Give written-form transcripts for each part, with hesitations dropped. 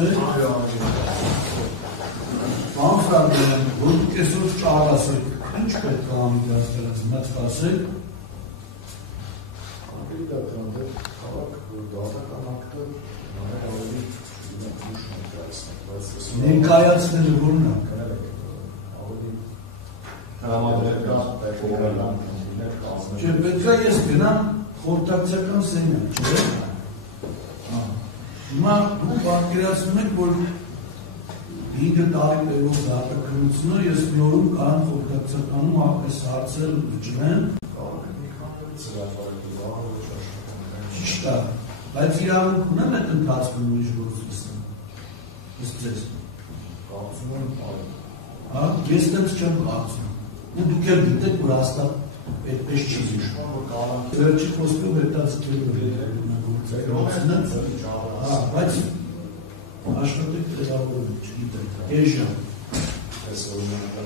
բացեք։ Անֆրադեն, որ դուք այսօր չարասեք, ինչ պետք է անի դասերած, մեծ բացեք։ Անգելի դատրանդ է, խավակ, դատական ակտը, նայր ավելի ուշ ներկայացնեք, ներկայացնելը որն է։ ավելի Չէ, պետք է ես գնամ խորհրդակցական սենյակ, չէ՞։ Հիմա դուք պատկերացնում եք, որ 5 տարի տևող դատականությունը ես մի օրում կարամ խորհրդակցականում այս հարցեր լուծվեն։ Ճիշտ է, բայց իրավունք ունեմ այդ ընթացքում ուրիշ գործ լսեմ։ Ըստ ձեզ։ Կարծում եմ, հա, ես դեռ չեմ կարծում։ Ու դուք էլ գիտեք, որ հաստատ այդպես չի զգում։ Վերջի խոսքով հետաձգել բայց աշխատեք տեղավորում, չգիտեք, էժան։ ես օրինակը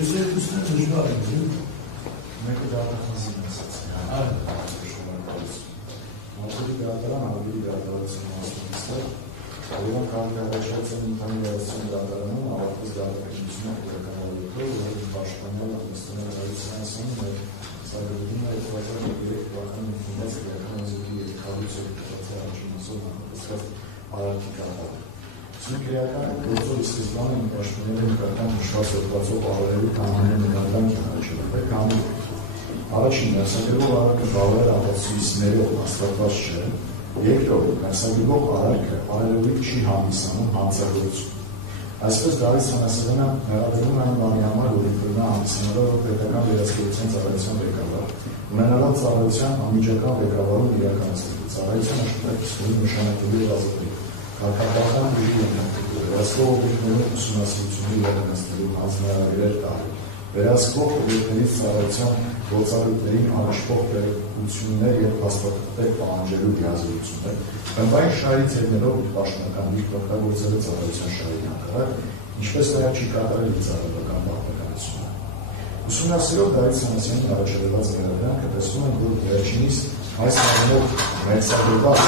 Ես երկուսն է դժվար է, մեկը դատախազին ասաց, մատերի դատարան, ավելի դատարացին մասնիստեր, Այլոն կարող է առաջացել ընդհանուր երասություն դատարանում, ավարտվեց դատականությունը իրականավորելով, որ պաշտպանել ամստանել հայությունասանում, որ սարդրդում է 2003 թվականին ընդունված իրական ազգի երկխալույցը կտացել առաջինասով նախատեսված արարքի կապավ։ Սույն քրեական գործով սկզբանը պաշտպանել են նկատան նշված հոդվածով ավարելու կանոնի նկատանք են առաջադրվել, կանոն առաջին դասագրող արարքը բավարար ապացույցներով հաստատված չէ, երկրորդ դասագրող արարքը արարելիք չի հանդիսանում հանցագործություն։ Այսպես Դավիթ Սանասարյանը հրավիրում է բանի համար, որ ինքնուրույն հանդիսանալով պետական վերահսկողության ծառայության ղեկավար, ունենալով ծառայության անմիջական ղեկավարում իրականացնելու ծառայության աշխատակիցների նշանակելու ազատելու, կարգապահական ուժի ենթարկելու, վերահսկող օբյեկտների ուսումնասիրությունների իրականացնելու հանձնարարել տալու, վերահսկող օբյեկտներից ծառայության գործառույթներին առաջվող տեղեկություններ և հաստատել պահանջելու լիազորություններ, բնբային շահի ձեռներով պաշտոնական դիրք օգտագործելու ծառայության շահի հակառակ, ինչպես նաև չի կատարել ծառայական պարտականությունը։ Ուսումնասիրող Դավիթ Սանասյանին առաջադրված վերաբրանքը տեսնում ենք, որ վերջինիս այս առումով մերձագրված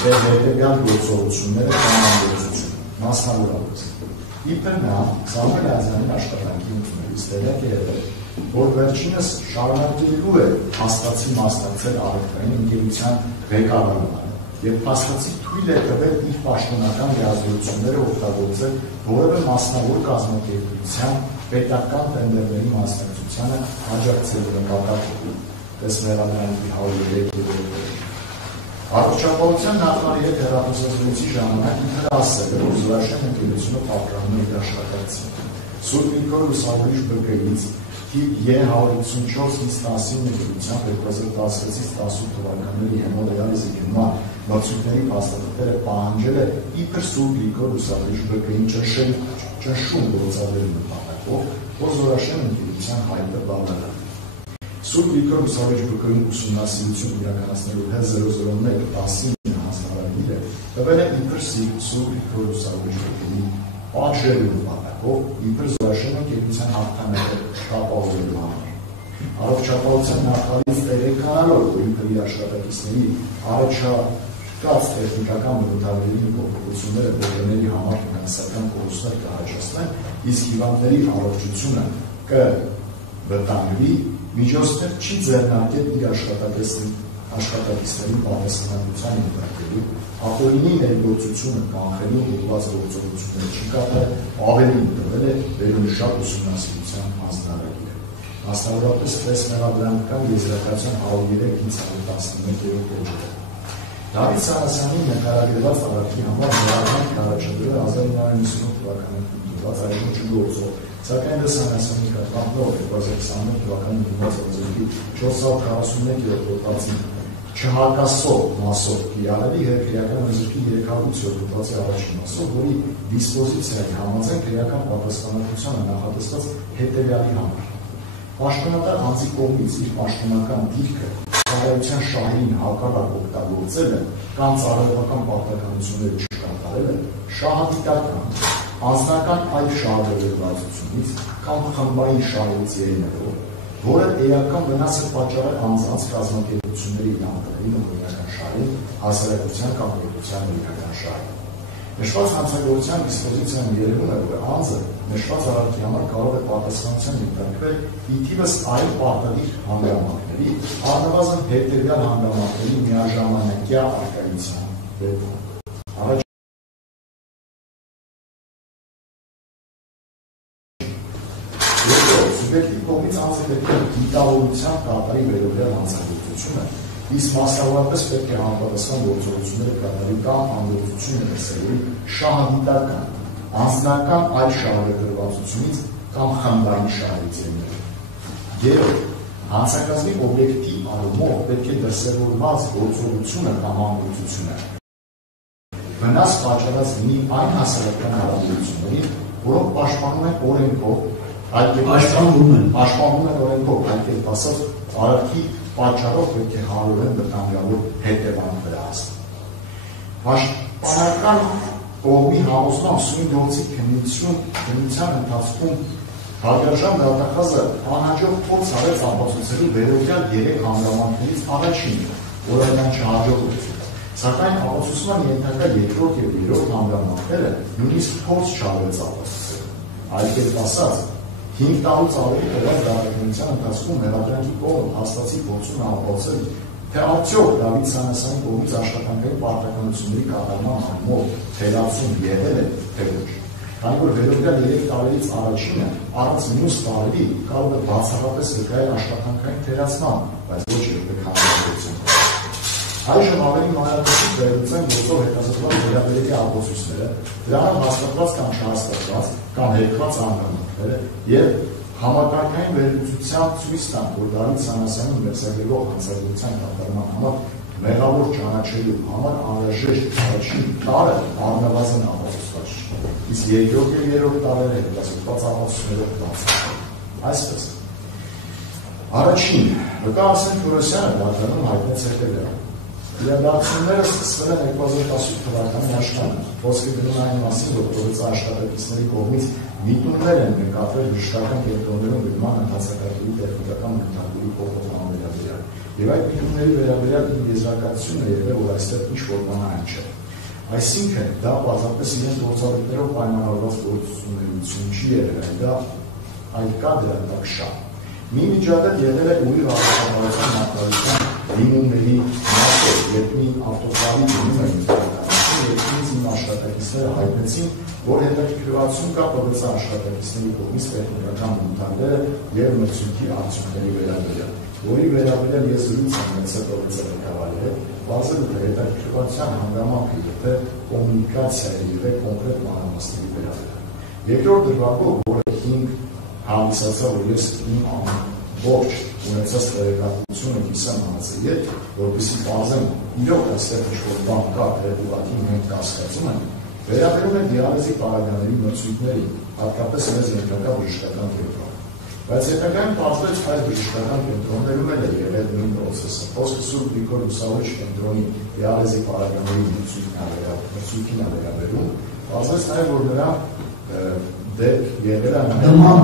հետևյալ գործողությունները կանոնագործություն, մասնավորապես։ Իբր նա Սամվել Ազյանին աշխատանքի ընդունելիս տեղյակ է եղել, որ վերջինս շարունակելու է փաստացի մասնակցել առևտրային ընկերության ղեկավարմանը և փաստացի թույլ է տվել իր պաշտոնական լիազորությունները օգտագործել որևէ մասնավոր կազմակերպության պետական տենդերների մասնակցությանը աջակցելու նպատակով, տեսնելանայքի 103 Առողջապահության նախարարի հետ հեռախոսազրույցի ժամանակ ինքը ասել է, որ Զորաշեն ընկերությունը պատրանում է իր աշխատակցին։ Սուրբ Գրիգոր Լուսավորիչ ԲԿ-ից Ե154-10 ընկերությամբ 2016-18 թվականների հեմոդիալիզի գնման մրցույթների փաստաթղթերը պահանջել է իբր Սուրբ Գրիգոր Լուսավորիչ ԲԿ-ին ճնշում գործադրելու նպատակով, որ Զորաշեն ընկերության հայտը բավարար։ Սուրբ Գրիգոր Լուսավորիչ ԲԿ-ին ուսումնասիրություն իրականացնելու H001-19 հանձնարարագիրը տվել է իբր Սուրբ Գրիգոր Լուսավորիչ ԲԿ-ի պատժելու նպատակով, իբր Զորաշեն ընկերության հաղթանակը ապահովելու համար։ Առողջապահության նախարարից տեղեկանալով, որ իբր իր աշխատակիցների առաջակաց տեխնիկական բնութագրերի փոփոխությունները բողոքների համար ֆինանսական կորուստներ կհաջեցնեն, իսկ հիվանդների առողջությունը կվտանգվի, միջոցներ չի ձեռնարկել իր աշխատակիցների պատասխանատվության ենթարկելու, ապօրինի ներգործությունը կանխելու ուղղված գործողություններ չի կատարել, ավելին տվել է վերոնշյալ ուսումնասիրության հանձնարարագիրը։ Մասնավորապես տեսմեղադրանքական եզրակացության 103-511 էջերը։ Դավիթ Սանասյանի նկարագրված արարքի համար նորարարք առաջադրել 1998 թվականին ընդունված այժմ չգործող, սակայն դա Սանասյանի կարգավորող 2021 թվականին ընդունված օրենքի 441-րդ հոդվածի չհակասող մասով կիրառելի քրեական օրենքի 307 հոդվածի առաջին մասով, որի դիսպոզիցիայի համաձայն քրեական պատասխանատվությունը նախատեսված հետևյալի համար։ Պաշտոնատար անձի կողմից իր պաշտոնական դիրքը ծառայության շահերին հակառակ օգտագործելը կամ ծառայողական պարտականությունները չկատարելը շահադիտական, անձնական այլ շահագրգռվածությունից կամ խմբային շահից ելնելով, որը էական վնաս է պատճառել անձանց կազմակերպությունների շահերին ու բնական շահերին, հասարակության կամ պետության բնական շահերին։ Նշված հանցագործության դիսպոզիցիան երևում է, որ անձը նշված արարքի համար կարող է պատասխանության ենթարկվել ի թիվս այլ պարտադիր հանգամանքների, առնվազն հետևյալ հանգամանքների միաժամանակյա առկայության դեպքում։ Սուբյեկտիվ կողմից անձը պետք է դիտավորությամբ կատարի վերաբերյալ հանցագործությունը, իսկ մասնավորապես պետք է համապատասխան գործողությունները կատարի կամ անգործություն ներսելու շահադիտական, անձնական այլ շահագրգռվածությունից կամ խմբային շահերից ելնելու։ Երրորդ, հանցակազմի օբյեկտի առումով պետք է դրսևորված գործողությունը կամ անգործությունը վնաս պատճառած լինի այն հասարակական հարաբերություններին, որոնք պաշտպանում են օրենքով, պաշտպանվում են օրենքով, այդ կերպ ասած արարքի պատճառով պետք է հարորեն վտանգավոր հետևանքներ հասնեն։ Պաշտպանական կողմի համոզմամբ սույն գործի քննության ընթացքում հարգարժան դատախազը անհաջող փորձ արեց ապացուցելու վերօրյալ 3 հանգամանքներից առաջինը, որը նրան չհաջողվեց։ Սակայն ապացուցման ենթակա երկրորդ և երրորդ հանգամանքները նույնիսկ փորձ չարեց ապացուցել։ Այդ կերպ ասած, 5 տարուց ավելի տևած դատականության ընթացքում մեղադրանքի կողմը հաստատի փորձում ապացուցել, թե արդյոք Դավիթ Սանասարյանի կողմից աշխատանքային պարտականությունների կատարման առումով թերացում եղել է, թե ոչ։ Քանի որ վերօրյալ 3 տարիից առաջինը առանց մյուս տարի կարող է բացառապես վկայել աշխատանքային թերացման, բայց ոչ երբեք հանցագործություն։ Այժմ ավելի մանրամասնիկ վերլուծենք գործով հետազոտված վերաբերյալի ապացույցները, դրանով հաստատված կամ չհաստատված կամ հերքված հանգամանքները և համակարգային վերլուծությամբ ցույց տան, որ Դավիթ Սանասարյանի մերձագրվող հանցագործության կատարման համար մեղավոր ճանաչելու համար անհրաժեշտ առաջին տարը առնվազն ապացուցված չէ, իսկ երկրորդ և երրորդ տարերը հետազոտված ապացույցներով բացառ։ Այսպես, առաջին, վկա Արսեն Թորոսյանը դատարանում հայտնեց հետևյալը. իրադարձությունները սկսվել են 2018 թվականի աշնանը, խոսքը գնում այն մասին, որ փորձի աշխատակիցների կողմից միտումներ են նկատվել բժշկական կենտրոններում գնման ընթացակարգերի տեխնիկական նյութերի փոխանցման վերաբերյալ, եւ այդ միտումների վերաբերյալ իմ եզրակացությունը եղել, որ այստեղ ինչ-որ բան այն չէ։ Այսինքն, դա պարզապես իրենց գործառույթներով պայմանավորված գործունեություն չի եղել, դա այլ կա դրա տակ շատ։ Մի միջադեպ եղել է ուղիղ առողջապահության նախարարության դիմումների մասը, երբ մի ավտոկարի դիմում էին երկրից իմ աշխատակիցները հայտնեցին, որ հետաքրքրություն կա փողոցի աշխատակիցների կողմից տեխնիկական բնութագրերը և մրցույթի արդյունքների վերաբերյալ, որի վերաբերյալ ես զրույց եմ ունեցել փողոցի ղեկավարի հետ, բացելու թե հետաքրքրության հանգամանքը եթե կոմունիկացիայի և կոնկրետ մանրամասների վերաբերյալ։ Երկրորդ դրվագով, որը 5 հանդիսացավ, որ ես իմ ամբողջ ունեցած տեղեկատվությունը կիսեմ հանձի հետ, որպեսզի պարզեմ իրոք այստեղ ինչ-որ բան կա, թե ուղղակի մենք կասկածում ենք, վերաբերում է դիալիզի պարագաների մրցույթներին, հատկապես մեզ ենթակա բժշկական կենտրոն։ Բայց հետագայում պարզվեց այս բժշկական կենտրոններում էլ է եղել նույն պրոցեսը։ Խոսքը Սուրբ Գրիգոր Լուսավորիչ կենտրոնի դիալիզի պարագաների մրցույթին է վերաբերում, պարզվեց նաև, որ նրա դեպք եղել է նման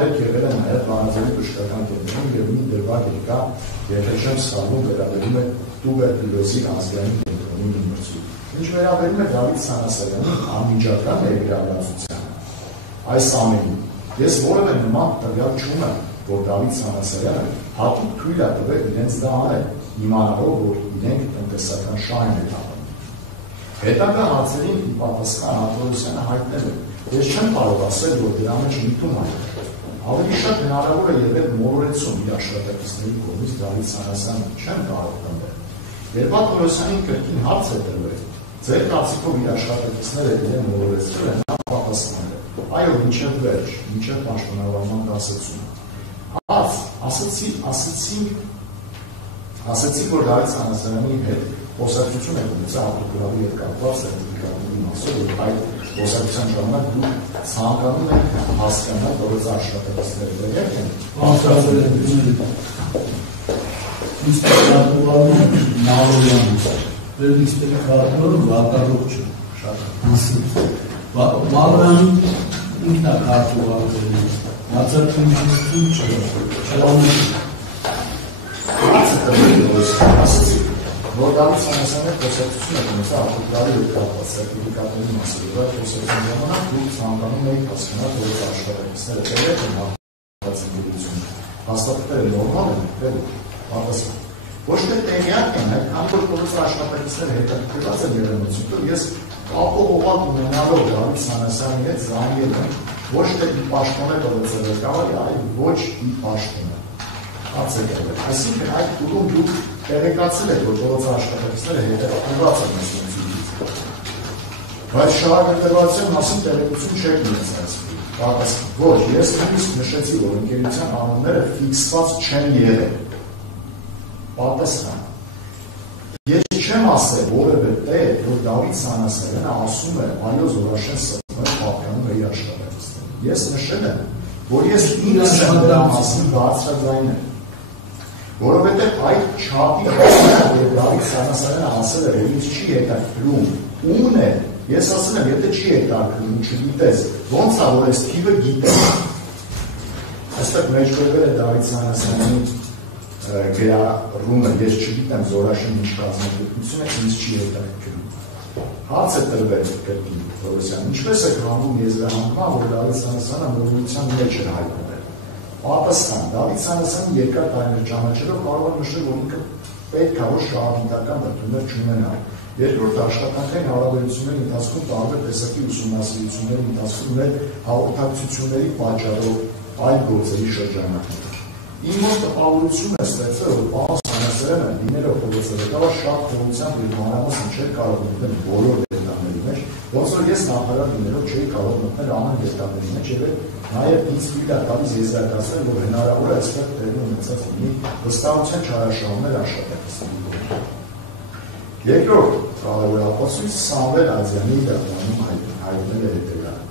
դեպք եղել է նաև Վանաձորի բժշկական կենտրոնում և մի դրվագ կա, եթե չեմ սխալվում, վերաբերում է տուբերկուլոզի ազգային կենտրոնի մի մրցույթ։ Ինչ վերաբերում է Դավիթ Սանասարյանի անմիջական ներգրավվածությանը այս ամենին, ես որևէ նման տվյալ չունեմ, որ Դավիթ Սանասարյանը հատուկ թույլ է տվել իրենց դա անել, իմանալով, որ իրենք տնտեսական շահ են հետապնդում։ Հետագա հարցերին ի պատասխան Աթորոսյանը հայտնել է. ես չեմ կարող ասել, որ դրա մեջ միտում է։ Ավելի շատ հնարավոր է եղել մոլորեցում իր աշխատակիցների կողմից Դավիթ Սանասարյանը, չեմ կարող տվել։ Երբ Աթորոսյանին կրկին հարց է տրվել, ձեր կարծիքով իր աշխատակիցները իրեն մոլորեցրել են, նա պատասխանել է. այո, մինչև վերջ, մինչև պաշտոնավարման կասեցումը։ Ասացի, որ Դավիթ Սանասարյանի հետ խոսակցություն է ունեցել ավտոկարի հետ կապված սերտիֆիկատների մասով, որ այդ խոսակցության ժամանակ դուք ցանկանում եք հասկանալ, որ այս աշխատակիցները դեռ են անցկացրել ինստիտուտը նավոյան վերլիստերի քարտորը վատառողջ շատ հասցի բալրան ինքնա քարտուղարը հացարքին չլանում ասացի որ Դավիթ Սանասյանի խոսակցությունը գնացա արտադրալի հետ կապված սերտիֆիկատների մասին, որ այդ խոսակցության ժամանակ դուք ցանկանում եք հասկանալ, որ այդ աշխատակիցները տեղեկ են հաստատությունները։ Հաստատները նորմալ են, թե պատասխան։ Ոչ թե տեղյակ են, այլ որ բոլոր աշխատակիցները հետաքրքրված են երևույթին, ես ապահովված ունենալով Դավիթ Սանասյանի հետ զանգել եմ, ոչ թե ի պաշտոնե տնօրեն, այլ ոչ ի պաշտոնե։ Այսինքն այդ դուրում դուք տեղեկացել եք, որ բոլոր աշխատակիցները հետաքրքրված են մասնությունից։ Բայց շահագրգռվածության մասին տեղեկություն չեք ունեցած։ Ոչ, ես նույնիսկ նշեցի, որ ընկերության անունները ֆիքսված չեն եղել։ Պատասխան։ Ես չեմ ասել որևէ տեղ, որ Դավիթ Սանասյանը ասում է, այո, Զորաշեն Սմոյանը պատկանում է իր աշխատակիցներին։ Ես նշել եմ, որ ես ինքս եմ դրա մասին բարձրաձայն եմ։ Որովհետև այդ չափի հասնելը, որ Դավիթ Սանասյանը ասել է, որ ինձ չի հետաքրքրում, ումն է, ես ասել եմ, եթե չի հետաքրքրում, չգիտես, ոնց է, որ այս թիվը գիտես։ Այստեղ մեջբերվել է Դավիթ Սանասյանի գրառումը, ես չգիտեմ Զորաշեն ինչ կազմակերպություն է, ինձ չի հետաքրքրում։ Հարց է տրվել կրկին Պրոֆեսիան, ինչպես է կրանում եզրահանգման, որ Դավիթ Սանասյանը մոլորության մեջ է հայտնվել։ Պատասխան, Դավիթ Սանասյանը երկար տարիներ ճանաչելով կարող է նշել, որ ինքը պետք է որ շահագիտական դրդումներ չունենա։ Երկրորդ աշխատանքային հարաբերությունների ընթացքում տարբեր տեսակի ուսումնասիրությունների ընթացքում մեր հաղորդակցությունների պատճառով այլ գործերի շրջանակներում։ Իմ մոտ տպավորություն է ստեղծել, որ պարոն Սանասյանը լինելով փոխոցերեկավար շատ փոխությամբ իր մանրամասն չէր կարող մտնել բոլոր դետալների մեջ, ոնց որ ես նախարար լինելով չէի կարող մտնել ամեն դետալների մեջ եւ նաեւ ինձ թույլ է տալիս եզրակացնել, որ հնարավոր է այստեղ տեղի ունեցած լինի վստահության չարաշահումներ աշխատակիցների։ Երկրորդ կարևորապատասխանը Սամվել Ազյանի դեպքում հայտնել է հետևյալը։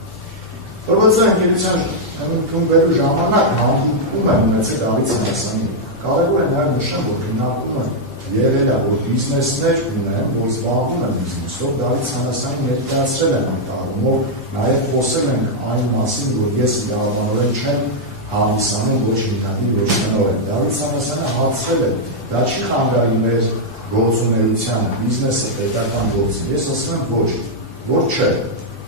Փոխոցային ընկերության ընդունվելու ժամանակ հանդիպում եմ ունեցել Դավիթ Սանասյանի։ Կարևոր է նաև նշեմ, որ գնահատումը եղել է, որ բիզնեսներ ունեմ, որ զբաղվում եմ բիզնեսով, Դավիթ Սանասյանին ներկայացրել եմ ընկալումով, նաև խոսել ենք այն մասին, որ ես իրավաբանորեն չեմ հանդիսանում ոչ ինքնատիպ, ոչ տնօրեն։ Դավիթ Սանասյանը հարցրել է, դա չի խանգարի մեր գործունեությանը, բիզնեսը պետական գործ։ Ես ասում եմ ոչ, որ չէ։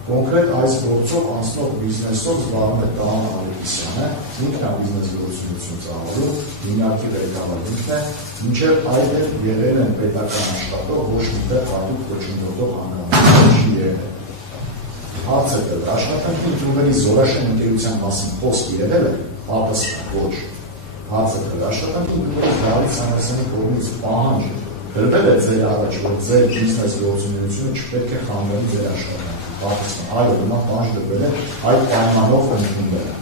Կոնկրետ այս գործով անցնող բիզնեսով զբաղվում է Տղան Ալեքսյանը, ինքն է բիզնես գործունեություն ծավալում, հիմնարկի ղեկավար ինքն է, մինչև այդ էլ եղել են պետական աշխատող, ոչ միտեղ հատուկ ոչնչորդող անգամ չի եղել։ Հարց է տվել, աշխատանքի ընդունվելի Զորաշեն ընկերության մասին խոսք եղել է, պատասխան ոչ։ Հարց է տվել, աշխատանքի ընդունվելի Դավիթ Սանասյանի կողմից պահանջ դրվել է ձեր առաջ, որ ձեր բիզնես գործունեությունը չպետք է խանգարի ձեր աշխատանքը։ Այո, հիմա պահանջ դրվել է այդ պայմանով ընդունվել է։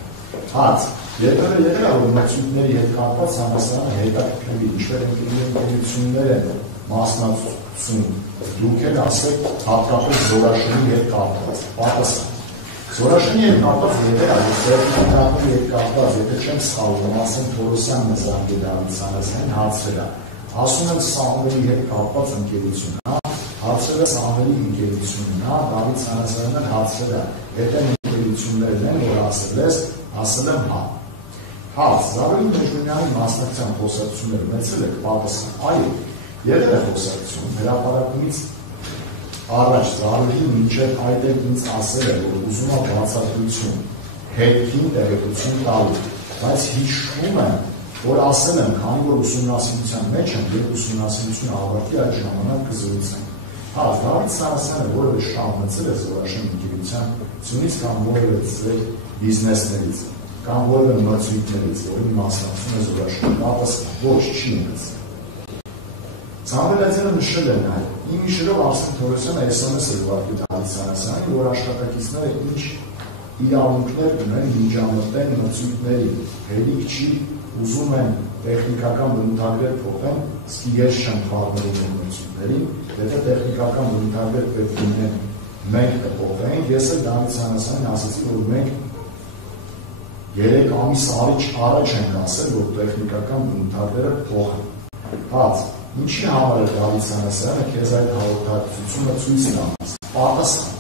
Հարց. երբևէ եղել է, որ մրցույթների հետ կապված Սանասյանը հետաքրքրվի, ինչպես ընկերություններ են մասնակցում, դուք էլ ասեք հատկապես Զորաշենի հետ կապված։ Պատասխան. Զորաշենի հետ կապված եղել է, սերտիֆիկատների հետ կապված, եթե չեմ սխալվում, ասեմ Թորոսյանն է զանգել Դավիթ Սանասյանին հարցրել է։ Ասում եմ Սամվելի հետ կապված ընկերություն, հարցրել է Սամվելի ընկերությունն, Դավիթ Սանասյանն հարցրել է, եթե ընկերություններն են, որ ասել ես, ասել եմ հա։ Հարց, Զավելի Մեջմունյանի մասնակցության խոսակցությունները ունեցել եք, պատասխան, այո, եղել է խոսակցություն, հրապարակումից առաջ Զավելի մինչև այդ էլ ինձ ասել է, որ ուզում է բացատրություն, հետքին տեղեկություն տալու, բայց հիշում եմ, որ ասել եմ, քանի որ ուսումնասիրության մեջ եմ, երբ ուսումնասիրությունը ավարտի այդ ժամանակ կզրուցեմ։ Դավիթ Սանասյանը որևէ շահ մնացել է Զորաշեն ընկերության ծնից կամ որևէ ձեր բիզնեսներից, կամ որևէ մրցույթներից, որին մասնակցում է Զորաշենը, պատասխան, ոչ, չի մնացել։ Սամվել Ազյանը նշել է նաև, իմ հիշելով Արսեն Թորոսյանը SMS է ուղարկել Դավիթ Սանասյանին, որ աշխատակիցները ինչ իրավունքներ ունեն միջամտեն մրցույթների, հերիք չի ուզում են տեխնիկական բնութագրեր փոխեն, իսկ ես չեմ խառնվում մրցույթներին, եթե տեխնիկական բնութագրեր պետք ունեն մենք կփոխենք, ես էլ Դավիթ Սանասյանին ասացի, որ մենք 3 ամիս առաջ ենք ասել, որ տեխնիկական բնութագրերը փոխեն։ Հաց, ինչի համար է Դավիթ Սանասյանը քեզ այդ հաղորդակցությունը ցույց տալիս։ Պատասխան,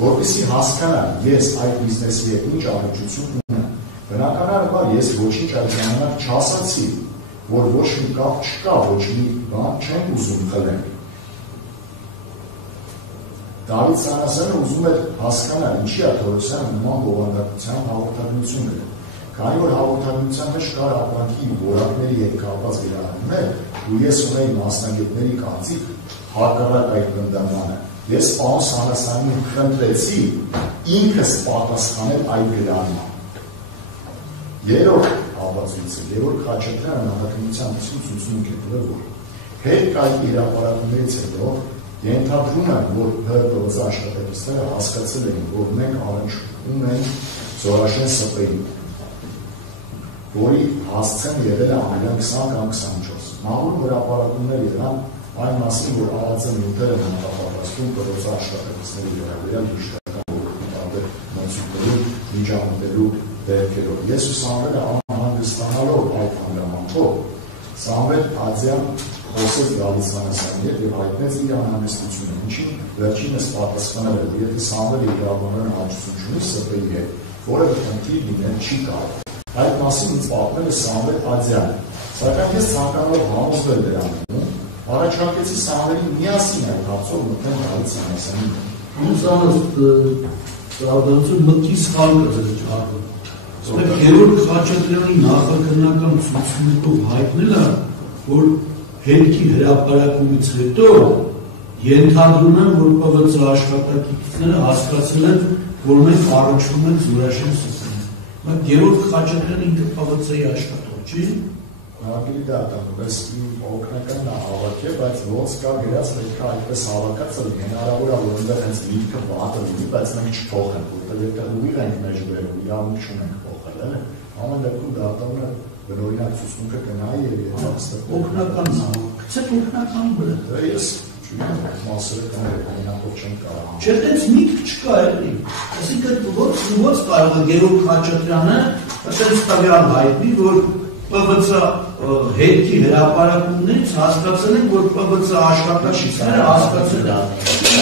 որպեսզի հասկանան ես այդ բիզնեսի հետ ինչ առնչություն ունեմ։ Բնականաբար ես ոչինչ այդ ժամանակ չասացի, որ ոչ մի կապ չկա, ոչ մի բան չեն ուզում խլեն։ Դավիթ Սանասյանը ուզում էր հասկանալ, ինչի է Թորոսյանը նման բովանդակության հաղորդագրություն գրել։ Քանի որ հաղորդագրության մեջ կար ապրանքի որակների հետ կապված վերահանումներ, ու ես ունեի մասնագետների կարծիք հակառակ այդ գնդամանը, ես պարոն Սանասյանին խնդրեցի ինքս պատասխանել այդ գրառման։ Երրորդ ապացույցը Գևորգ Խաչատրյանը նախաքննության 58 է տվել, որ հետկայքի հրապարակումներից հետո ենթադրում եմ, որ ՀՀՊՎԾ աշխատակիցները հասկացել էին, որ մենք առնչվում ենք Զորաշեն ՍՊ-ին, որի հասցեն եղել է ամենը 20 կամ 24։ Մամուլ հրապարակումներ եղան այն մասին, որ ԱԱԾ նյութերը նախապատրաստում ՊՎԾ աշխատակիցների վերաբերյալ հիշատակական տարբեր մրցույթներում միջամտելու դեպքերով։ Ես ու Սամվելը անհանգստանալով այդ հանգամանքով Սամվել Ադյան խոսեց Դավիթ Սանասյանի հետ և հայտնեց իր անհանգստությունը, ինչին վերջինս պատասխանել է, որ եթե Սամվելը իրավաբանական հաճություն չունի ՍՊ-ի հետ, որևէ խնդիր լինել չի կարող։ Այդ մասին ինձ պատմել է Սամվել Ադյանը, սակայն ես ցանկանալով համոզվել դրանում, առաջարկեցի Սամվելին միասին այդ հարցով մտնել Դավիթ Սանասյանի հետ։ Սարդանություն մտքի սխալ կծեց արդեն։ Գևորգ Խաչատրյանի նախաքննական ցուցումով հայտնել է, որ հետքի հրապարակումից հետո ենթադրում են, որ ՊՎԾ աշխատակիցները հասկացել են, որ մենք առնչվում ենք Զորաշեն ՍՊ-ին։ Բայց Գևորգ Խաչատրյանը ինքը ՊՎԾ-ի աշխատող չի։ Ագելի դատան, բայց օգնական է հավաքել, բայց ոնց կա գրած պետք է այդպես հավաքած լինի, հնարավոր է, որ այնտեղ հենց միտքը վատը լինի, բայց մենք չփոխենք, որտեղ եթե ուղիղ ենք մեջ բերում, իրավունք չունենք փոխել, էլի։ Ամեն դեպքում դատանը բնօրինակ ցուցմունքը կնայի եւ եթե օգնական գցեք օգնական վրա։ Դա ես չունեմ մասերը կներկայացնող չեմ կարող։ Չէ, դες միտք չկա էլի։ Այսինքն ոնց կարող է Գևորգ Խաչատրյանը ասել տվյալ հայտնի, որ ՊՎԾ հետքի հրապարակումներից հասկացել են, որ ՊՎԾ աշխատակիցները հասկացել են։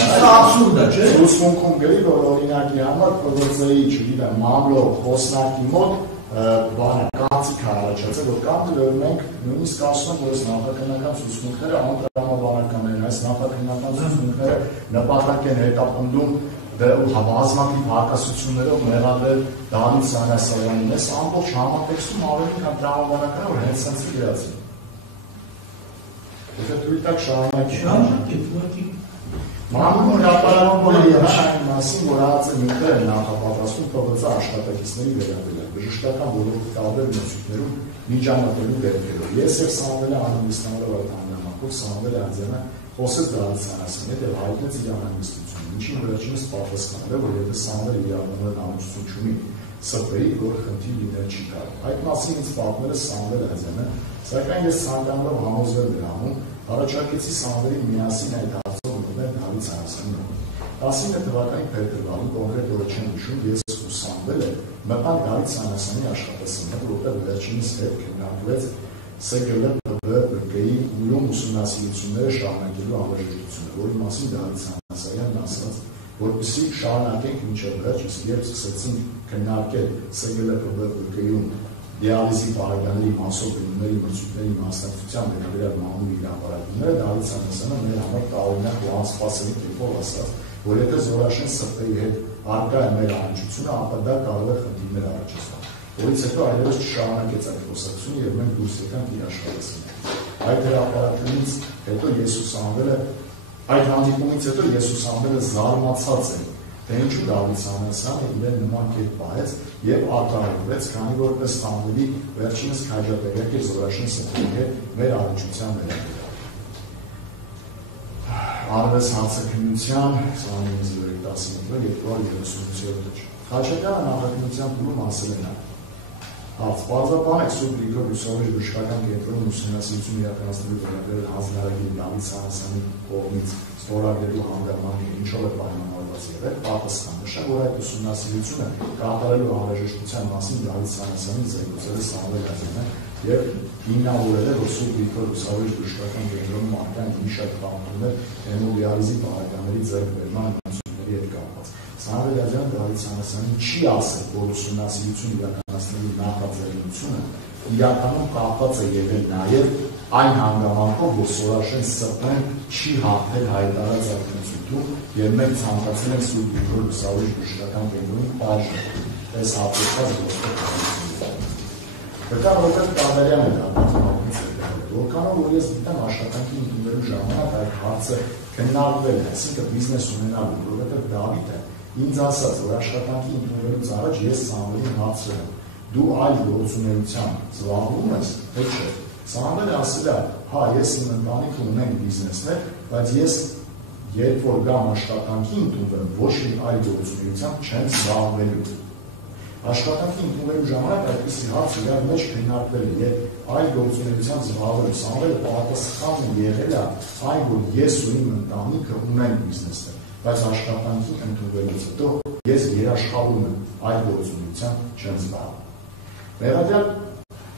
Դա աբսուրդ է, չէ՞։ Ցուցմունքում գրի, որ օրինակի համար ՊՎԾ-ի, չգիտեմ, մամլո խոսնակի մոտ բանը կարծիք առաջացել, որ կամ մենք նույնիսկ ասում ենք, որ այս նախաքննական ցուցմունքները անտրամաբանական են, այս նախաքննական ցուցմունքները նպատակ են հետապնդում բազմաթիվ հակասություններով մեղադրել Դավիթ Սանասյանին, այս ամբողջ համատեքստում ավելի քան տրամաբանական որ հենց սենց գրած է։ Եթե դու դակ շարունակի։ Մամուլ հրապարակումները եղան այն մասին, որ ԱԱԾ նյութերը նախապատրաստում ՊՎԾ աշխատակիցների վերաբերյալ բժշկական ոլորտի տարբեր մրցույթներում միջամտելու դեպքերով։ Ես եւ Սամվելը անհանգստանալով այդ հանգամանքով Սամվել Ադյանը խոսեց Դավիթ Սանասյանի հետ եւ հայտնեց իր անհանգստությունը, ինչին վերջինս պատասխանել է, որ եթե Սամվելը իրավաբանական ամուսնություն չունի ՍՊ-ի, որ խնդիր լինել չի կարող։ Այդ մասին ինձ պատմել է Սամվել Ադյանը, սակայն ես ցանկանում համոզվել դրանում, առաջարկեցի Սամվելին միասին այդ հարցով մտնել Դավիթ Սանասյանի հետ։ 19 թվականի փետրվարին կոնկրետ օրը չեմ հիշում, ես ու Սամվելը մտանք Դավիթ Սանասյանի աշխատասենյակ, որտեղ վերջինս հետ քննարկվեց ՍԳԼ-ՊԲ-ԲԿ-ի ուրույն ուսումնասիրությունները շարունակելու անհրաժեշտությունը, որի մասին Դավիթ Սանասյանն ասաց, որպեսզի շարունակենք մինչև վերջ, երբ սկսեցինք քննարկել ՍԳԼ-ՊԲ-ԲԿ-ում դիալիզի բարակյանների մասով գնումների մրցույթների մասնակցության վերաբերյալ մամուլի հրապարակումները, Դավիթ Սանասյանը մեր համար տարօրինակ ու անսպասելի կերպով ասաց, որ եթե Զորաշեն ՍՊ-ի հետ առկա է մեր առնչությունը, ապա դա կարող է խնդիրներ առաջացնել, որից հետո այլևս չշարունակեց այդ խոսակցությունը եւ մենք դուրս եկանք իր աշխատասենյակից։ Այդ հրապարակումից հետո ես ու Սամվելը այդ հանդիպումից հետո ես ու Սամվելը զարմացած ենք, թե ինչու Դավիթ Սանասյանը իրեն նման կերպ պահեց եւ արտահայտվեց, քանի որ ըստ Սամվելի վերջինս քաջատեղյակ էր Զորաշեն ՍՊ-ի հետ մեր առնչության վերաբերյալ։ Արվես հանցաքննության 29/11/238 Խաչատրյանը նախաքննության փուլում ասել է նա. Հարց պարզաբանեք Սուրբ Գրիգոր Լուսավորի բժշկական կենտրոնում ուսումնասիրություն իրականացնելու վերաբերյալ հանձնարարակի Դավիթ Սանասյանի կողմից ստորագրելու հանգամանքը ինչով է պայմանավորված եղել, պատասխան նշել, որ այդ ուսումնասիրությունը կատարելու անհրաժեշտության մասին Դավիթ Սանասյանին զեկուցել է Սամվել Ադյանը եւ հիմնավորել է, որ Սուրբ Գրիգոր Լուսավորի բժշկական կենտրոնում արկան մի շարք խնդիրներ հեմոդիալիզի բարակյանների ձեռքբերման մրցույթների հետ կապված։ Սամվել Ադյանը Դավիթ Սանասյանին չի ասել, որ ուսումնասիրություն իրականացնելու իրականացնելու նախաձեռնությունը իրականում կապված է եղել նաև այն հանգամանքով, որ Սորաշեն Սպեն չի հաղթել հայտարարած ակնությունում եւ մենք ցանկացել ենք Սուրբ Գրիգոր Լուսավորիչ բժշկական կենտրոնի բաժնել այս հապետված ոստիկանությունները։ Վկա Ռոբերտ Տադարյանը որքանով որ ես գիտեմ աշխատանքի ընդունելու ժամանակ այդ հարցը քննարկվել է, այսինքն բիզնես ունենալու, որովհետեւ Դավիթը ինձ ասաց, որ աշխատանքի ընդունելուց առաջ ես Սամվելին հարցրել եմ. դու այլ գործունեությամբ զբաղվում ես, թե չէ։ Սամվելը ասել է, հա, ես իմ ընտանիքը ունեմ բիզնեսներ, բայց ես երբ որ գամ աշխատանքի ընդունվեմ, ոչ մի այլ գործունեությամբ չեմ զբաղվելու։ Աշխատանքի ընդունելու ժամանակ այդպիսի հարց իրար մեջ քննարկվել է, եւ այլ գործունեությամբ զբաղվելու Սամվելը պատասխանը եղել է այն, որ ես ու իմ ընտանիքը ունեն բիզնեսներ, բայց աշխատանքի ընդունվելուց հետո ես երաշխավորում եմ այլ գործունեությամբ չեմ զբաղվում։ Մեղադյալ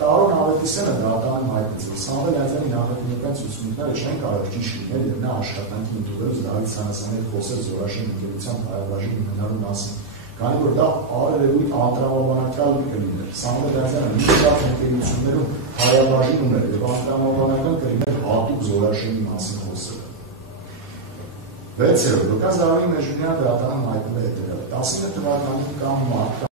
Տարոն Ավետիսյանը դատարանում հայտնեց, որ Սամվել Այզյանի նախաքննության ցուցումները չեն կարող ճիշտ լինել եւ նա աշխատանքի ընդունվելուց Դավիթ Սանասյանի հետ խոսել Զորաշեն ընկերության հայաբաժին ունենալու մասին, քանի որ դա արևելույթ անտրամաբանական կլիներ։ Սամվել Այզյանը մի շարք ընկերություններում հայաբաժին ուներ եւ անտրամաբանական կլիներ հատուկ Զորաշենի մասին խոսելը։ 6. Վկա Զարուհի Մեժունյանը դատարանում հայտնել է հետեւյալը. 19 թվականին կամ մարտ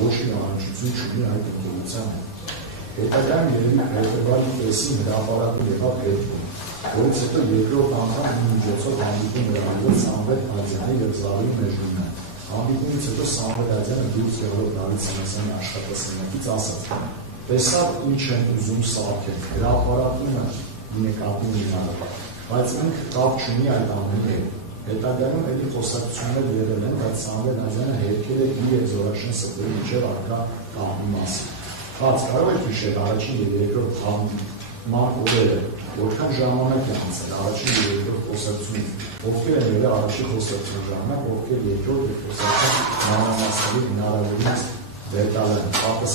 ոչ մի առնչություն չունի այդ ընկերությանը։ Հետագայում երևի փետրվարի 5-ին հրապարակում եղավ հետքում, որից հետո երկրորդ անգամ մի միջոցով հանդիպում հրավիրեց Սամվել Ադյանի և Զավի Մեժունյանը։ Հանդիպումից հետո Սամվել Ադյանը դուրս եկավ Դավիթ Սանասյանի աշխատասենյակից ասաց. տեսավ ինչ են ուզում սարքել, հրապարակումը նկատի ունենալը, բայց ինքը կապ չունի այդ ամենի հետ։ Հետագայում էլի խոսակցություններ եղել են, բայց Սամվել Ադյանը հերքել է իր և Զորաշեն Սրտերի միջև առկա կապի մասին։ Բայց կարող եք հիշել առաջին և երկրորդ հանդիպման օրերը, որքան ժամանակ է անցել առաջին և երկրորդ խոսակցությունից, ովքեր են եղել առաջին խոսակցության ժամանակ, ովքեր երկրորդ և խոսակցության մանրամասների հնարավորինս դետալներ են, պապս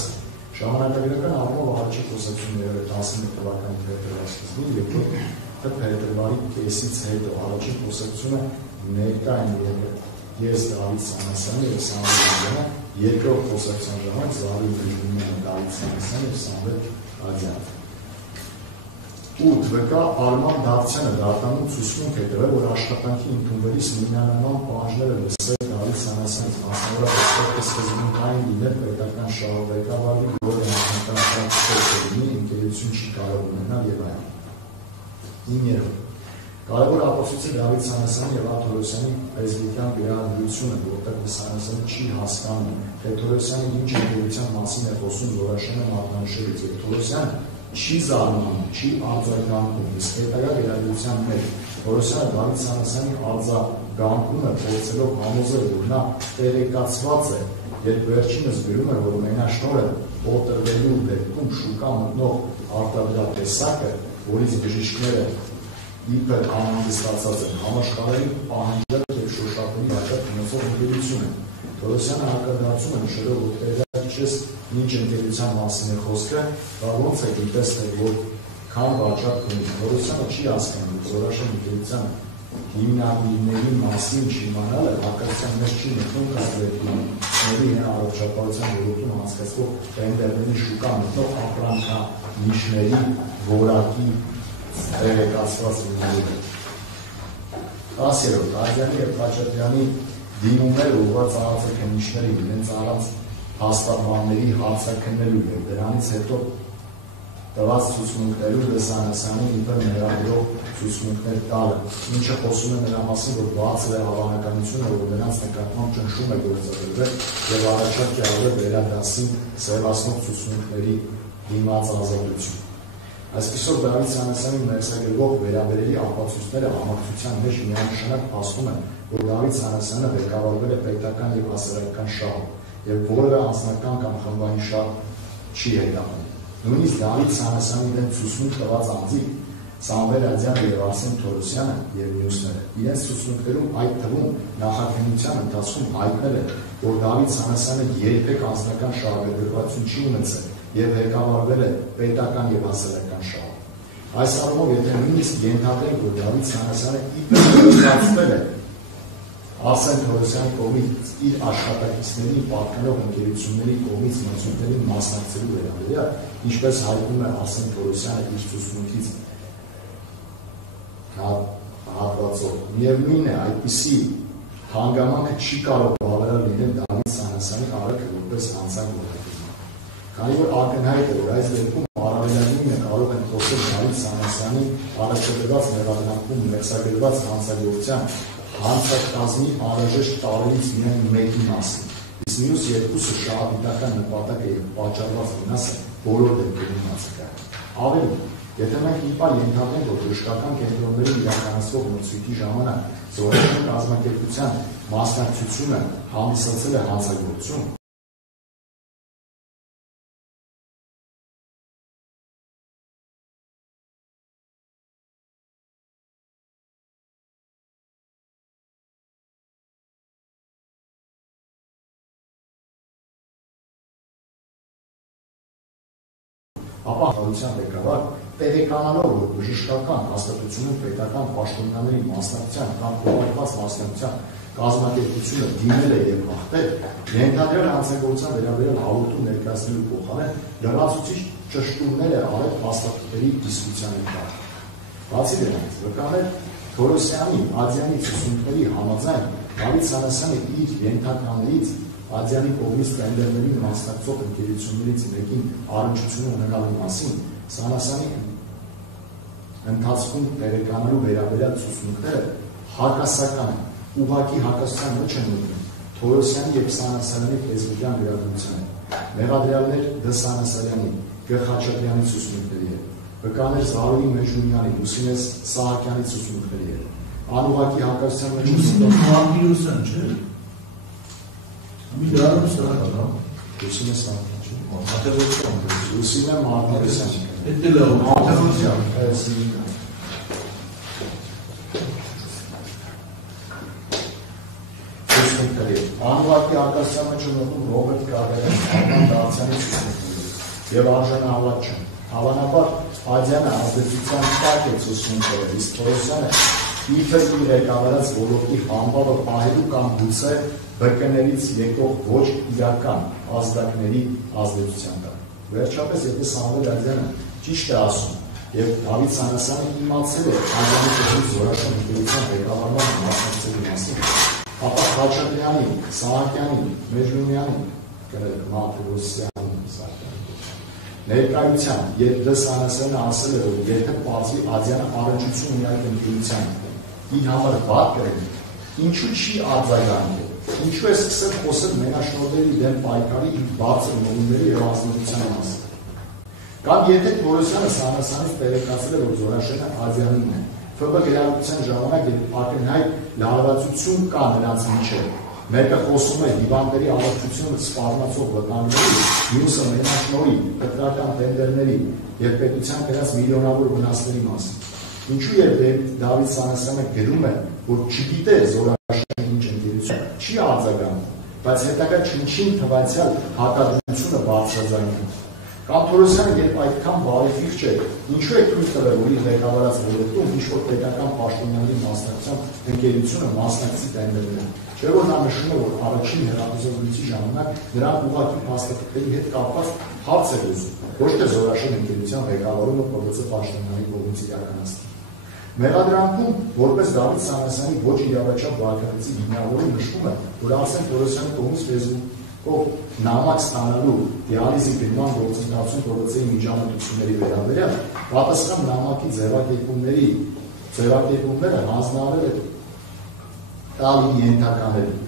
ժամանակագրական առումով առաջին խոսակցությունն եղել 11 թվականի փետրվարի սկզբին, երկրորդը փետրվարի կեսից հետո առաջին խոսակցությունը ներկա են եղել ես Դավիթ Սանասյանը և Սամվել Ադյանը, երկրորդ խոսակցության ժամանակ Զավի Մեժունյանը, Դավիթ Սանասյանը և Սամվել Ադյանը։ 8. ՎԿ Արման Դավթյանը դատանում ցուցմունք է տվել, որ աշխատանքի ընդունվելիս նույնանման պահանջները լսել Դավիթ Սանասյանից, մասնավորապես պետք է սկզբունքային լինել պետական շահով ղեկավարի, որը անձնական շահը լինի, ընկերություն չի կարող ունենալ և այլն։ 9. Կարևոր ապացույց է Դավիթ Սանասյանի և Թորոսյանի լեզվիկյան վերաբերությունը, որտեղ Սանասյանը չի հասկանում, թե Թորոսյանը ինչ ընկերության մասին է խոսում Զորաշենը մատնանշելուց, և Թորոսյանը չի զարմանում, չի արձագանքում, իսկ հետագա վերաբերության մեջ Թորոսյանը Դավիթ Սանասյանի արձագանքումը փորձելով համոզել, որ նա տեղեկացված է, երբ վերջինս գրում է, որ մենաշնորհը օտրվելու դեպքում շուկա մտնող արտադրատեսակը, որից բժիշկները իբր անհանգստացած են, համաշխարհային պահանջել և շոշափելի հաշատ ունեցող ընկերություն է։ Թորոսյանը հակադարձում է նշելով, որ տեղյակ չես ինչ ընկերության մասին է խոսքը, դա ոնց է գիտեսնել, որ քան վաճառք ունի։ Թորոսյանը չի հասկանում, որ Զորաշեն ընկերության հիմնադիրների մասին չիմանալը հակասության մեջ չի մտնում կազմակերպությունների առողջապահության ոլորտում անցկացվող տենդերների շուկա մտնող ապրանքանիշների որակի տեղեկացված լինելու։ 10. Ադյանի և Խաչատրյանի դիմումները ուղղված արձագանքների իրենց առանց հաստատմանների հարցաքննելու և դրանից հետո տված ցուցմունքներում Սանասյանին իբր ներառվող ցուցմունքներ տալը, ինչը խոսում է նրա մասին, որ բացել է հավանականությունը, որ նրանց նկատմամբ ճնշում է գործադրվել և առաջարկ է արվել վերադասին սևացնող ցուցմունքների դիմաց ազատություն։ Այսպիսով Դավիթ Սանասյանի մերձագրվող վերաբերելի ապացույցները համակցության մեջ միանշանակ փաստում են, որ Դավիթ Սանասյանը ղեկավարվել է պետական և հասարակական շահով և որևէ անձնական կամ խմբային շահ չի հետապնդում։ Նույնիսկ Դավիթ Սանասյանի դեմ ցուցմունք տված անձիկ Սամվել Ադյանը և Արսեն Թորոսյանը և մյուսները իրենց ցուցմունքներում այդ թվում նախաքննության ընթացքում հայտնել է, որ Դավիթ Սանասյանը երբեք անձնական շահագրգռվածություն չի ունեցել և ղեկավարվել է պետական և հասարակական շահով։ Այս առումով, եթե նույնիսկ ենթադրենք, որ Դավիթ Սանասյանը իբր ստացվել է Արսեն Թորոսյանի կողմից իր աշխատակիցների պատկանող ընկերությունների կողմից մրցույթներին մասնակցելու վերաբերյալ, ինչպես հայտնում է Արսեն Թորոսյանը իր ցուցմունքից հատվածով, միևնույն է, այդպիսի հանգամանքը չի կարող բավարար լինել Դավիթ Սանասյանի արարքը որպես հանցանք որդեգրման։ Քանի որ ակնհայտ է, որ այս դեպքում առավելագույնը կարող են խոսել Դավիթ Սանասյանի առաջադրված մեղադրանքում մերձագրված հանցագործության հանցակազմի անհրաժեշտ տարրերից միայն մեկի մասին, իսկ մյուս երկուսը շահադիտական նպատակ է և պատճառված վնասը բոլոր դեպքերում հացակայել։ Ավելին, եթե մենք իբար ենթադրենք, որ բժշկական կենտրոններում իրականացվող մրցույթի ժամանակ Զորաշեն կազմակերպության մասնակցությունը հանդիսացել է հանցագործություն, ապա հանրության ղեկավար տեղեկանալով, որ բժշկական հաստատությունում պետական պաշտոնյաների մասնակցության կամ կողմնակված մասնակցության կազմակերպությունը դիմել է և հաղթել, ենթադրյալ հանցագործության վերաբերյալ հաղորդում ներկայացնելու փոխարեն լրացուցիչ ճշտումներ է արել փաստաթղթերի իսկության վրա։ Բացի դրանից, վկաներ Թորոսյանի, Ադյանի ցուցմունքների համաձայն Դավիթ Սանասյանը իր ենթականերից Ադյանի կողմից տենդերներին մասնակցող ընկերություններից մեկին առնչություն ունենալու մասին Սանասանի ընթացքում տեղեկանալու վերաբերյալ ցուցմունքները հակասական ուղղակի հակասության մեջ են մտնում Թորոսյանի եւ Սանասարյանի ֆեյսբուքյան գրառումները, մեղադրյալներ Դ. Սանասարյանի, Գ. Խաչատրյանի ցուցմունքների հետ, վկաներ Զարուհի Մեջնունյանի, Լուսինե Սահակյանի ցուցմունքների հետ, անուղղակի հակասության մեջ Լուսինե Մարտիրոսյան, չէ՞։ Մի դառնում Սահակյան, Լուսինե Սահակյան, չէ՞։ Մարտիրոսյան, Լուսինե Մարտիրոսյան, դա լավ, Մարտիրոսյան, Անուղղակի հակասության մեջ ունենում Ռոբերտ Կարերյան, Արման Դավթյանի ցուցմունքները եւ Արժանը Հավատչյան։ Հավանաբար Ադյանը ազդեցության տակ է ցուցմունքները, իսկ Թորոսյանը իբր իր ղեկավարած ոլորտի համբավը պահելու կամ գուցե ԲԿ-ներից եկող ոչ իրական ազդակների ազդեցության տակ։ Վերջապես, եթե Սամվել Ադյանը ճիշտ է ասում եւ Դավիթ Սանասյանը իմացել է Ադյանի կողմից զորաշուն ընկերության ղեկավարման մասնակցելու մասին, ապա Խաչատրյանի, Սահակյանի, Մեջնունյանի, Մարտիրոսյանի, ներկայության, երբ Դ. Սանասյանը ասել է, որ եթե պարզվի Ադյանը առնչություն ունի այդ ընկերության իր համար վատ կրել, ինչու չի արձագանքել, ինչու է սկսել խոսել մենաշնորհների դեմ պայքարի իր բարձր նորմերի եւ ազնվության մասին։ Կամ եթե Թորոսյանը Սանասյանից տեղեկացել է, որ Զորաշենը Ադյանին է, ՖԲ գրառության ժամանակ երբ ակնհայտ լարվածություն կա նրանց միջև, մեկը խոսում է հիվանդների առողջությունը սպառնացող վտանգների, մյուսը մենաշնորհի, կտրական տենդերների եւ պետության կրած միլիոնավոր վնասների մասին։ Ինչու երբ Դավիթ Սանասյանը գրում է, որ չգիտե Զորաշենը ինչ ընկերություն, չի արձագանքում, բայց հետագա չնչին թվացial հակադրությունը բարձրաձայնում։ Կամ Թորոսյանը երբ այդքան բարեփիղ չէ, ինչու է թույլ տվել, որ իր ղեկավարած ոլորտում ինչ-որ պետական պաշտոնյաների մասնակցությամբ ընկերությունը մասնակցի տենդերներին։ Չէ՞ որ նա նշում է, որ առաջին հեռախոսազրույցի ժամանակ նրանք ուղղակի փաստաթղթերի հետ կապված հարց է լուծում, ոչ թե Զորաշեն ընկերության ղեկավարումը ՊԲՑ պաշտոնյանի կողմից իրականացնի։ Մեղադրանքում, որպես Դավիթ Սանասյանի ոչ իրավաչափ վարքագծի հիմնավորում նշվում է, որ Արսեն Թորոսյանի կողմից ֆեյսբուքով նամակ ստանալու դիալիզի գնման գործընթացում ՊԲՑ-ի միջամտությունների վերաբերյալ պատասխան նամակի ձևակերպումները հանձնարարել է տալ իր ենթականերին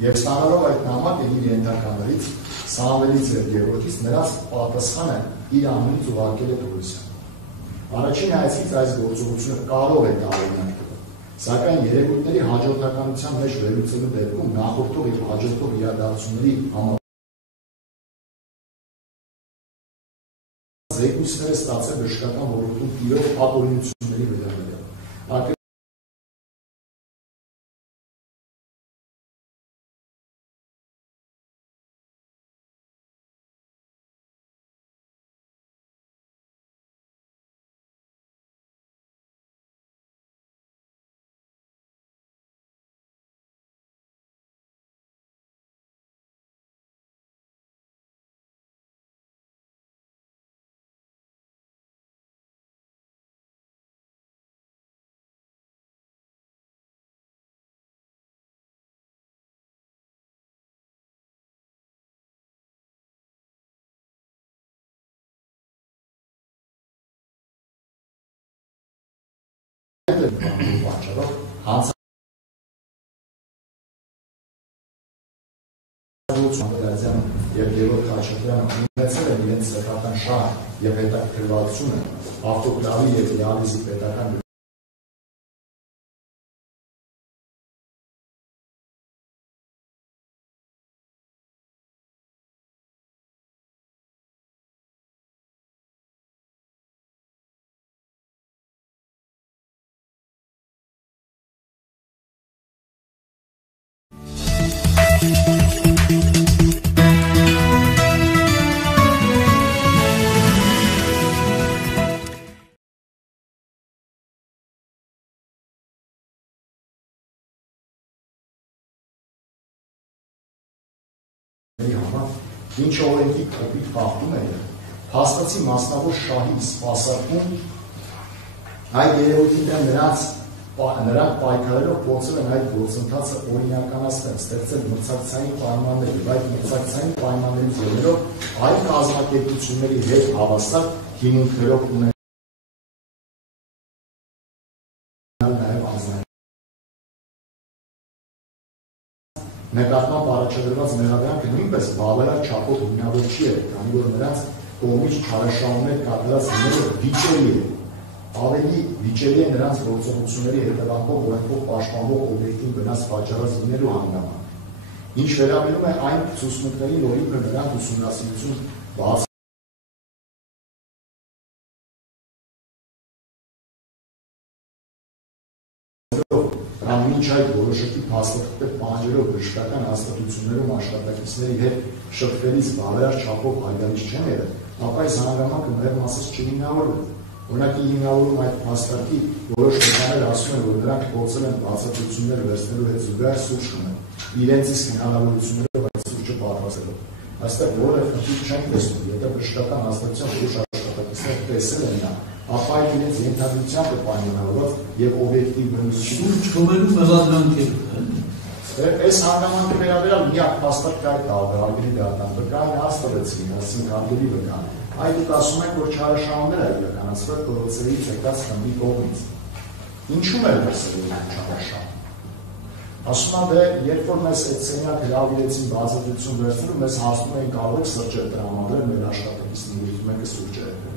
եւ ստանալով այդ նամակը իր ենթականերից Սամվելից եւ Գևորգից նրանց պատասխանը իր անունից ուղարկել է Թորոսյանը։ Առաջին հայացքից այս գործողությունը կարող է տարօրինակ թվալ, սակայն երևույթների հաջորդականության մեջ վերլուծելու դեպքում նախորդող եւ հաջորդող իրադարձությունների զեկույցները ստացել բժշկական ոլորտում տիրող ապօրինությունների վերաբերյալ։ Պատճառով հանցագործության եւ Գևորգ Խաչատրյանը ունեցել են իրենց սեփական շահ եւ հետաքրքրվածությունը ավտոկլավի եւ դիալիզի պետական ինչ օրենքի կոպիտ խախտում է փաստացի մասնավոր շահի սպասարկում այդ երևույթի դեմ նրանց նրանք պայքարելով փորձել են այդ գործընթացը օրինականացնել, ստեղծել մրցակցային պայմաններ, եւ այդ մրցակցային պայմաններից ելնելով այլ կազմակերպությունների հետ հավասար հիմունքներով ունենալ նաև անձնային նկատմամբ առաջադրված մեղադրանքը նույնպես բավարար չափով հիմնավոր չի եղել, քանի որ նրանց կողմից չարաշահումներ կատարած լինելը վիճելի է։ Ավելի վիճելի է նրանց գործողությունների հետևանքով օրենքով պաշտպանվող օբյեկտին վնաս պատճառած լինելու հանգամանք։ Ինչ վերաբերում է այն ցուցմունքներին, որ իբր նրանք ուսումնասիրություն բաց Մինչ այդ որոշակի փաստաթղթեր պահանջելով բժշկական հաստատություններում աշխատակիցների հետ շփվելիս բավարար չափով հայտնի չեն եղել, ապա այս հանգամանքը մեր մասից չհիմնավորվել։ Օրինակի հիմնավորում այդ փաստարկի որոշ մեղադրանքներ ասում են, որ նրանք փորձել են բացատրություններ վերցնելու հետ զուգահեռ սուրճ խմել, իրենց իսկ հնարավորություններով այդ սուրճը պատրաստելով։ Այստեղ որևէ խնդիր չենք տեսնում, եթե բժշկական հաստատության որոշ աշխատակիցներ տեսել են նա, ապա այդ իրենց ենթադրությամբ է պայմանավորված եւ օբյեկտիվ բնություն չկոմելու մեղադրանքեր։ Այս հանգամանքը վերաբերյալ միակ փաստարկ կա արգելի դատան, վկային հաստատեցին, ասենք արգելի վկան։ Այդ դուք ասում եք, որ չարաշահումներ է իրականացվել կորոցերից եկած խմբի կողմից։ Ինչու՞մ է դասել չարաշահում։ Ասում եմ, երբ որ մեզ այդ սենյակ հրավիրեցին բացատրություն վերցնելու, մեզ հարցնում էին կարող եք սրճեր տրամադրել մեր աշխատակիցներից մեկը սուրճ է եղել։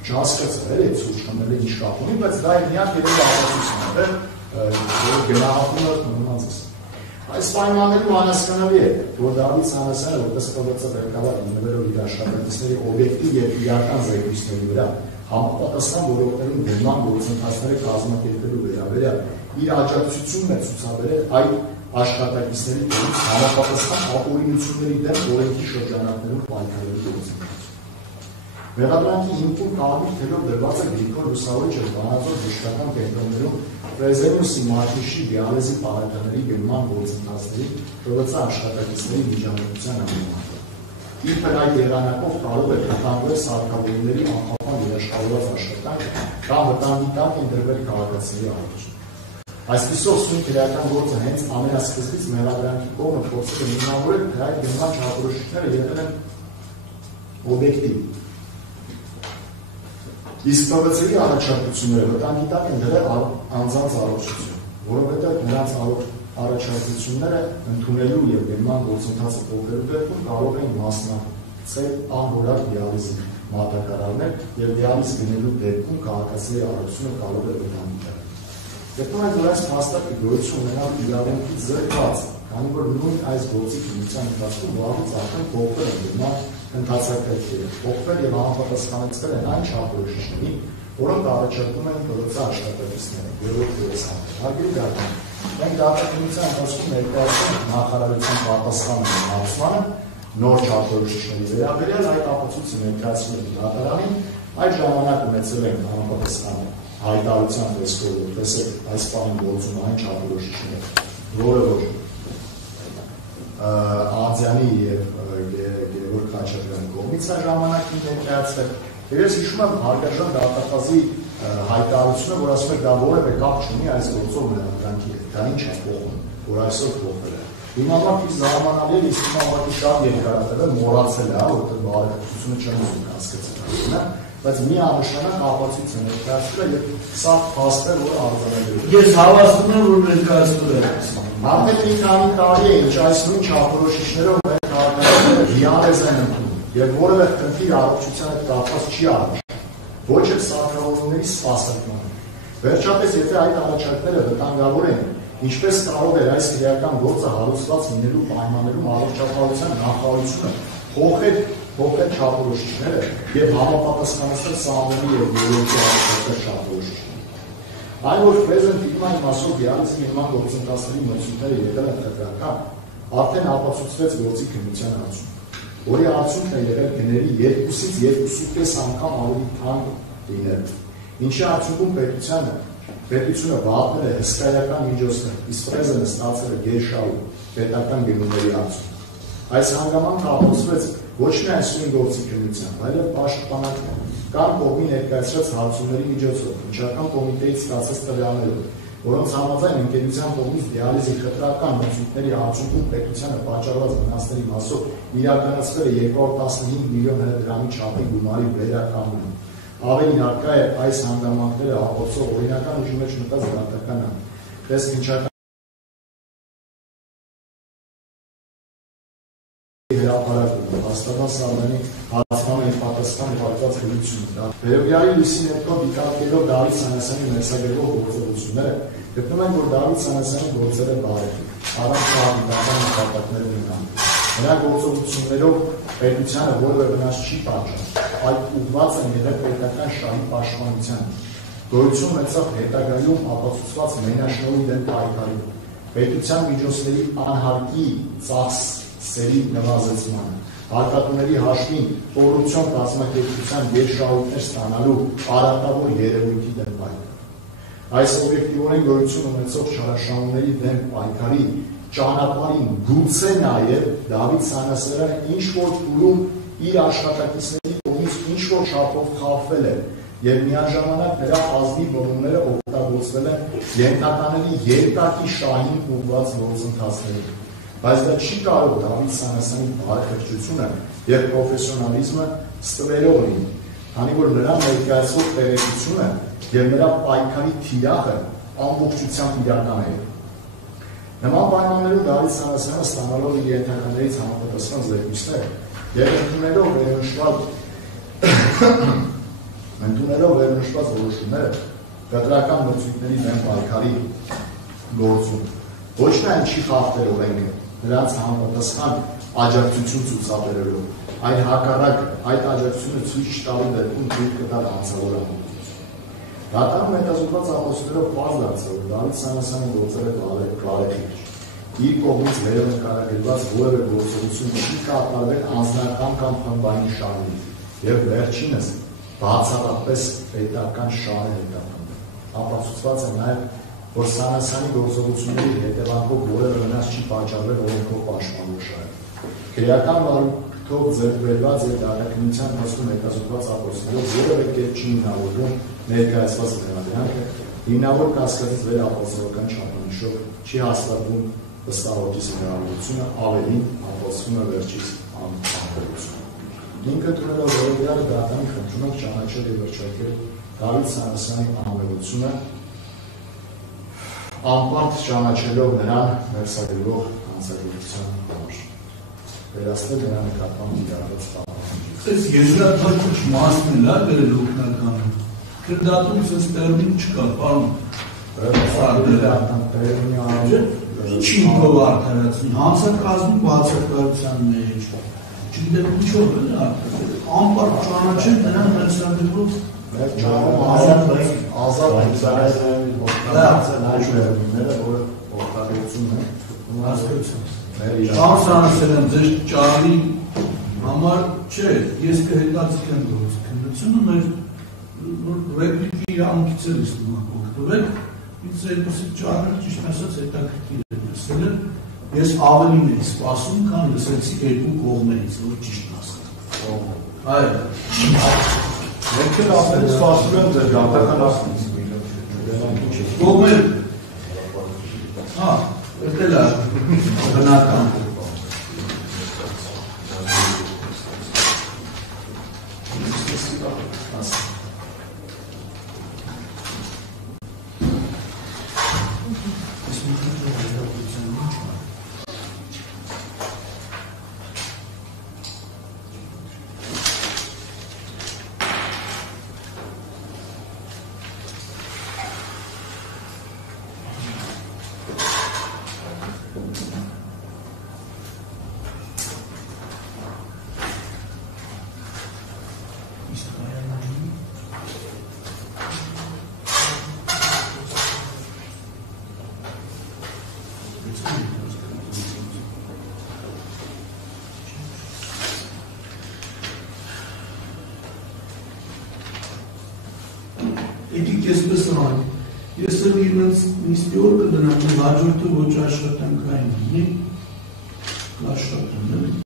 Չհասկացել է սուրճ խմելը ինչ կապ ունի, բայց դա է միակ երևի ապացույցն է, որ գնահատում է նմանցս։ Այս պայմաններում անհասկանալի է, որ Դավիթ Սանասյանը, որպես ԿՎՑ ղեկավար լինելով իր աշխատակիցների օբյեկտիվ եւ իրական զեկույցների վրա համապատասխան ոլորտներում դեպման գործընթացները կազմակերպելու վերաբերյալ իր աջակցությունն է ցուցաբերել այդ աշխատակիցների կողմից համապատասխան ապօրինությունների դեմ օրենքի շրջանակներում պայքարելու գործընթացում։ Մեղադրանքի հիմքում կազմի թելով դրված է Գրիգոր Լուսավորիչը բանաձոր բժշկական կենտրոններում Պրեզենուսի Մարտիշի դիալեզի պարագաների գնման գործընթացների ԿՎՑ աշխատակիցների միջամտության համեմատը։ Իբր այդ եղանակով կարող է վտանգվել սարքավորումների անխափան երաշխավորված աշխատանքը կամ վտանգի տակ ընդրվել քաղաքացիների առողջությունը։ Այսպիսով սույն քրեական գործը հենց ամենասկզբից մեղադրանքի կողմը փորձել է հիմնավորել, թե այդ գնման չափորոշիչները եղել են օբյեկտիվ։ Իսկ ԿՎՑ-ի առաջարկությունները վտանգի տակ են դրել անձանց առողջություն, որովհետև նրանց առաջարկությունները ընդունելու եւ գնման գործընթացը փոխելու դեպքում կարող են մասնակցել անհորար դիալիզի մատակարարներ եւ դիալիզ գնելու դեպքում քաղաքացիների առողջությունը կարող է վտանգի տակ։ Դեպքում այդ այս փաստարկը գոյություն ունենալու իրավունքից զրկված, քանի որ նույն այս գործի քննության ընթացքում վաղուց արդեն փոխվել են գնման ընթացակարգերը, փոխվել եւ համապատասխանեցվել են այն չափորոշիչների, որոնք առաջարկում են ԿՎՑ աշխատակիցները, երրորդ դերասանը։ Արգելի դատան, մենք դատաքննության ընթացքում ներկայացնում նախարարության պատասխանը հարցմանը նոր չափորոշիչների վերաբերյալ այդ ապացույցը ներկայացնում են դատարանին, այդ ժամանակ ունեցել են համապատասխան հայտարարության տեսքով, որպես այս բանը գործում այն չափորոշիչները, որը որ Անդյանի եւ Գևորգ Խաչատրյանի կողմից է ժամանակին ներկայացվել։ Եվ ես հիշում եմ հարգարժան դատախազի հայտարարությունը, որ ասում է դա որևէ կապ չունի այս գործով մեղադրանքի հետ, դա ինչ է փոխում, որ այսօր փոխվել է։ Հիմա մակի զարմանալի է, իսկ հիմա մակի շատ երկարատև մոռացել է, որտեղ բարեկեցությունը չեն ուզում հասկացնել, բայց մի անշանակ ապացույց է ներկայացվել եւ սա փաստ է, որ արձանագրել։ Ես հավաստում եմ, որ ներկայացնում եմ։ Արդեն մի քանի տարի է, ինչ այս նույն չափորոշիչներով մեր քաղաքացիները դիալեզ են ընդունում եւ որևէ խնդիր առողջության հետ կապված չի առաջանում։ Ոչ էլ սարքավորումների սպասարկման։ Վերջապես, եթե այդ առաջարկները վտանգավոր են, ինչպես կարող է այս քրեական գործը հարուցված լինելու պայմաններում առողջապահության նախարարությունը փոխել չափորոշիչները եւ համապատասխանեցնել սահմանի եւ ոլորտի առաջարկած չափորոշիչները։ Այն որ պրեզենտ իման մասով դիալիզի գնման գործընթացների մրցույթները եղել են խտրական, արդեն ապացուցվեց գործի քննության արդյունքը, որի արդյունքն է եղել գների 2-ից 2.5 անգամ ավելի թանկ լինել, ինչի արդյունքում պետությունը վաատնել է հսկայական միջոցներ, իսկ պրեզենտը ստացել է գերշահու պետական գնումների արդյունք։ Այս հանգամանքը ապացուցվեց, ոչ միայն սույն գործի քննությամբ, այլև պաշտպանական կողմի ներկայացրած հարցումների միջոցով, վճռական կոմիտեից ստացած տվյալներով, որոնց համաձայն ընկերության կողմից դիալիզի խտրական մրցույթների արդյունքում պետությանը պատճառված վնասների մասով իրականացվել է 215 միլիոն դրամի չափի գումարի վերականգնում։ Ավելին առկա է այս հանգամանքները ապացուցող օրինական ուժի մեջ մտած դատական տեսքնչական հրապարակում, հաստատան Սարդանի հարցման են պատասխան պատված գլությունը։ Վերոյայի լույսի ներքո դիտարկելով Դավիթ Սանասյանի մերձագրվող գործողությունները, գտնում են, որ Դավիթ Սանասյանը գործել է բարեփոխ, առանց քաղաքական նպատակներ ունենալու։ Նրա գործողություններով պետությանը որևէ վնաս չի պատճառ, այլ ուղղված են եղել պետական շահի պաշտպանությանը։ Գոյություն ունեցավ հետագայում ապացուցված մենաշնորհի դեմ պայքարի, պետության միջոցների անհարկի ծախսերի նվազեցմանը, հարկատուների հաշվին կոռուպցիոն կազմակերպության երշահույթներ ստանալու արատավոր երևույթի դեմ պայքար։ Այս օբյեկտիվորեն գոյություն ունեցող չարաշահումների դեմ պայքարի ճանապարհին գուցե նաև Դավիթ Սանասյանը ինչ-որ փուլում իր աշխատակիցների կողմից ինչ-որ չափով խախտվել է եւ միաժամանակ նրա ազնիվ որոնները օգտագործվել են ենթականների երկակի շահին ուղղված գործընթացներում։ Բայց դա չի կարող Դավիթ Սանասյանի բարեփոխությունը եւ պրոֆեսիոնալիզմը ստվերող լինի, քանի որ նրա ներկայացվող տեղեկությունը եւ նրա պայքարի թիրախը ամբողջությամբ իրական է։ Նման պայմաններում Դավիթ Սանասյանը ստանալով իր ենթականերից համապատասխան զեկույցներ եւ ընդունելով վերնշված որոշումները կտրական մրցույթների դեմ պայքարի գործում ոչ միայն չի խախտել օրենքը, նրանց համապատասխան աջակցություն ցուցաբերելով, այլ հակառակ այդ աջակցությունը ցույց տալու դեպքում թույլ կտա անձնավոր ամուսնություն։ Դատարանում հետազոտված ապացույցներով պարզ դարձավ, որ Դավիթ Սանասյանը գործել է բարեխիղճ։ Իր կողմից վերնկարագրված որևէ գործողություն չի կատարվել անձնական կամ խմբային շահերով եւ վերջինս բացառապես պետական շահեր հետապնդել։ Ապացուցված է նաեւ, որ Սանասյանի գործողությունների հետևանքով որևէ վնաս չի պատճառվել օրենքով պաշտպանող շահերը։ Քրեական վարույթով ձեռք բերված եւ դատաքննության ընթացքում հետազոտված ապացույցներով որևէ կերպ չի հիմնավորվում ներկայացված մեղադրանքը, հիմնավոր կասկածից վեր ապացուցողական չափանիշով չի հաստատվում վստահողջի հնարավորությունը, ավելին ապացուցվում է վերջից անհավատություն։ Ինքը դրելով Վերոյայի դատանի խնդրումով ճանաչել եւ վերջարկել Դավիթ Սանասյանի անմեղությունը, անպարտ ճանաչելով նրան մերձագրվող հանցագործության համար, վերացնել նրա նկատմամբ իրարված խախտումները։ Այս եզրափակիչ մասն էլ է գրել օգնականը։ Քրդատում sense տերմին չկա, պարոն։ Ինչի փով արդարացնի, հանցակազմի բացակայության մեջ, չգիտեմ ինչով է անպարտ ճանաչել նրան մերձագրվող ազատ օգտագործությունները, որ օգտագործում են Սանասել եմ ձեր ճարի համար չէ, ես կհետաձգեմ գործ քննությունը մեր ռեպլիկի իրանքից էլ իսկ օգտվեք, ինձ այդպիսի ճարը ճիշտ ասած հետաքրքիր է լսել, ես ավելին էի սպասում, քան լսեցի երկու կողմերից, որ ճիշտ ասեմ։ Այո։ Մենք էլ ավելի սպասում եմ ձեր դատական ասնից։ Կողմեր։ Հա, դա է բնական։ Եկեք այսպես անենք, ես էլ իրենց նիստիոր կդնեմ, հաջորդը ոչ աշխատանքային լինի, աշխատում եմ։